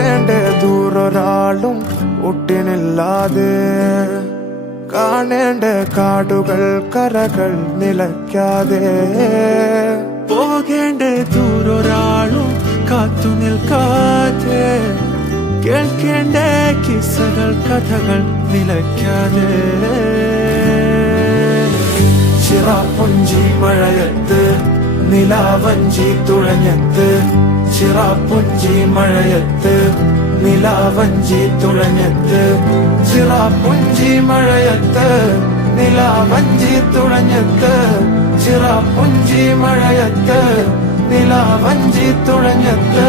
പോകേണ്ട ദൂരൊരാളും ഒട്ടിനില്ലാതെ കാണേണ്ട കാടുകൾ കരകൾ നിലയ്ക്കാതെ പോകേണ്ട ദൂരൊരാളും കാത്തു നിൽക്കാതെ കേൾക്കേണ്ട കിസ്സകൾ കഥകൾ നിലയ്ക്കാതെ ചിറാപ്പുഞ്ചി മഴയത്ത് നിലാവഞ്ചി തുഴഞ്ഞത്ത് ചിറാപ്പുഞ്ചി മഴയത്ത് നിലാവഞ്ചി തുഴഞ്ഞത്ത് ചിറാപ്പുഞ്ചി മഴയത്ത് നിലാവഞ്ചി തുഴഞ്ഞത്ത് ചിറാപ്പുഞ്ചി മഴയത്ത് നിലാവഞ്ചി തുഴഞ്ഞത്ത്